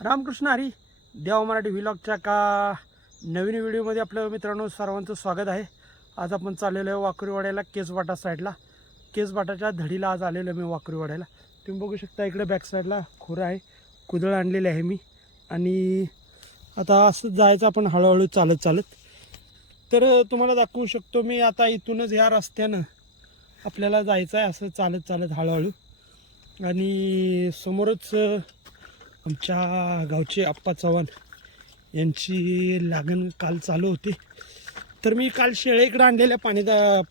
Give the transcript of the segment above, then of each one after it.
रामकृष्ण हरी. देवा मराठी व्लॉगच्या का नवीन व्हिडिओमध्ये आपल्या मित्रांनो सर्वांचं स्वागत आहे. आज आपण चाललेलो आहे वाकुरीवाड्याला, केसबाटा साईडला. केसबाटाच्या धडीला आज आलेलो मी वाकुरीवाड्याला. तुम्ही बघू शकता इकडे बॅक साईडला खोरं आहे, कुदळ आणलेले आहे मी. आणि आता असं जायचं आपण हळूहळू चालत चालत. तर तुम्हाला दाखवू शकतो मी आता इथूनच ह्या रस्त्यानं आपल्याला जायचं आहे असं चालत चालत हळूहळू. आणि समोरच आमच्या गावचे आप्पा चव्हाण यांची लागण काल चालू होती. तर मी काल शेळे इकडं आणलेल्या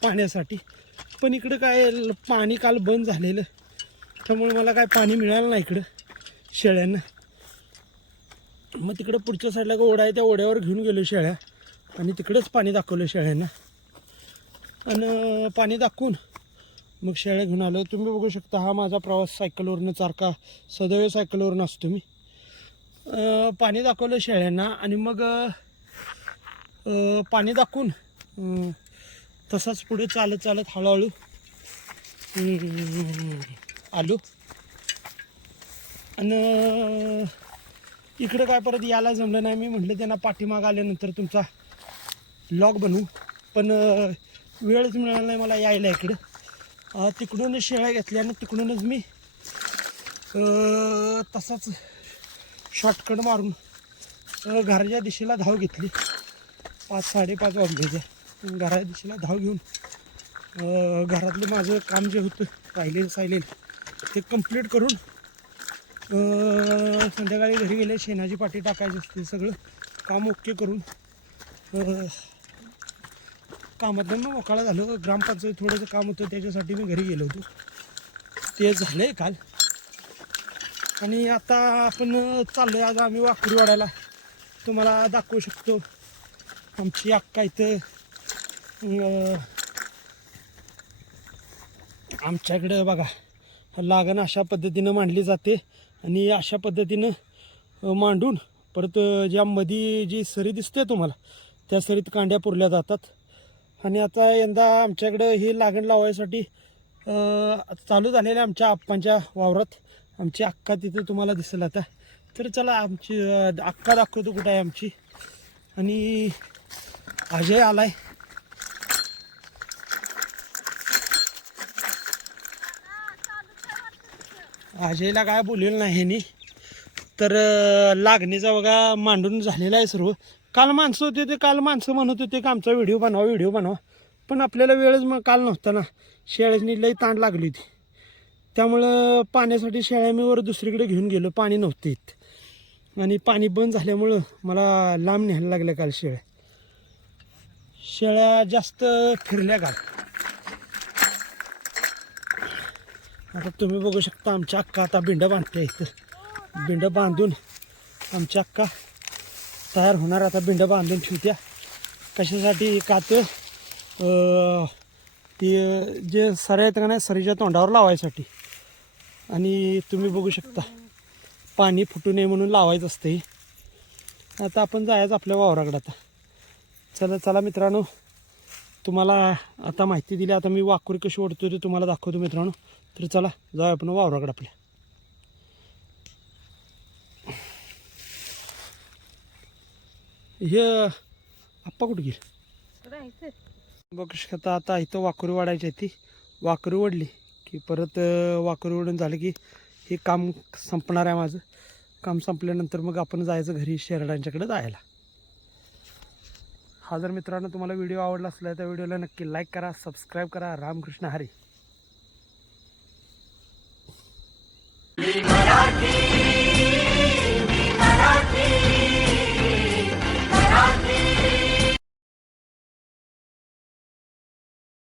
पाण्यासाठी, पण इकडं काय पाणी काल बंद झालेलं, त्यामुळे मला काय पाणी मिळालं नाही इकडं शेळ्यांना. मग तिकडं पुढच्या साईडला ओढा आहे, त्या ओढ्यावर घेऊन गेलो शेळ्या आणि तिकडंच पाणी दाखवलं शेळ्यांना. आणि पाणी दाखवून मग शेळ्या घेऊन आलो. तुम्ही बघू शकता हा माझा प्रवास सायकलवरनं, चारका सदैव सायकलवरून असतो मी. पाणी दाखवलं शेळ्यांना आणि मग पाणी दाखवून तसाच पुढे चालत चालत हळूहळू आलो. आणि इकडं काय परत यायला जमलं नाही. मी म्हटलं त्यांना पाठीमाग आल्यानंतर तुमचा लॉग बनवू, पण वेळच मिळाला नाही मला यायला इकडं. तिकडूनच शेळ्या घेतल्या आणि तिकडूनच मी तसाच शॉर्टकट मारून घराच्या दिशेला धाव घेतली. 5-5:30 वाजल्याच्या घराच्या दिशेला धाव घेऊन घरातलं माझं काम जे होतं राहिलेलं ते कंप्लीट करून संध्याकाळी घरी गेले. शेणाची पाटी टाकायची असते, सगळं काम ओके करून कामातून मग मोकळा झालो. ग्रामपंचायत थोडंसं काम होतं त्याच्यासाठी मी घरी गेलो होतो, ते झालं आहे काल. आणि आता आपण चाललो आहे आज आम्ही वाकुरीवाड्याला. तुम्हाला दाखवू शकतो आमची अक्का इथं आमच्याकडं बघा लागण अशा पद्धतीनं मांडली जाते. आणि अशा पद्धतीनं मांडून परत ज्या मध्ये जी सरी दिसते तुम्हाला त्या सरीत कांड्या पुरल्या जातात. आणि आता यंदा आमच्याकडं हे लागण लावायसाठी चालू झालेल्या आमच्या आप्पांच्या वावरात आमची अक्का तिथं तुम्हाला दिसेल आता. तर चला आमची अक्का दाखवतो कुठं आहे आमची. आणि अजय आलाय. अजयला काय बोललेलं नाही ह्यानी. तर लागणीचा बघा मांडून झालेला आहे सर्व. काल माणसं होते, ते काल माणसं म्हणत होते की आमचा व्हिडिओ बनवा, पण आपल्याला वेळच मग काल नव्हता ना. शेळ्यांनी लई ताण लागली होती, त्यामुळं पाण्यासाठी शेळ्या मी वर दुसरीकडे घेऊन गेलो. पाणी नव्हते आणि पाणी बंद झाल्यामुळं मला लांब न्यायला लागल्या काल शेळ्या जास्त फिरल्या काल. आता तुम्ही बघू शकता आमच्या अक्का आता बिंड बांधते. इथं बिंड बांधून आमच्या अक्का तयार होणार. आता बिंड बांधून ठेवत्या कशासाठी का तर ती जे सऱ्या आहेत का नाही सरीच्या तोंडावर लावायसाठी. आणि तुम्ही बघू शकता पाणी फुटू नये म्हणून लावायचं असतं हे. आता आपण जायचं आपल्या वावराकडे. आता चला मित्रांनो, तुम्हाला आता माहिती दिली. आता मी वाकुरी कशी ओढतो ते तुम्हाला दाखवतो मित्रांनो. तर चला जाऊया आपण वावराकडे आपल्या. हे आप्पा कुठे गेले बघू शकता. आता इथं वाकुरी वाढायची आहे. ती वाकुरी ओढली की परत वाकुरी ओढून झालं की हे काम संपणार आहे माझं. काम संपल्यानंतर मग आपण जायचं घरी शेरडांच्याकडे जायला. हा जर मित्रांनो तुम्हाला व्हिडिओ आवडला असला तर व्हिडिओला नक्की लाईक करा, सबस्क्राईब करा. रामकृष्ण हरी.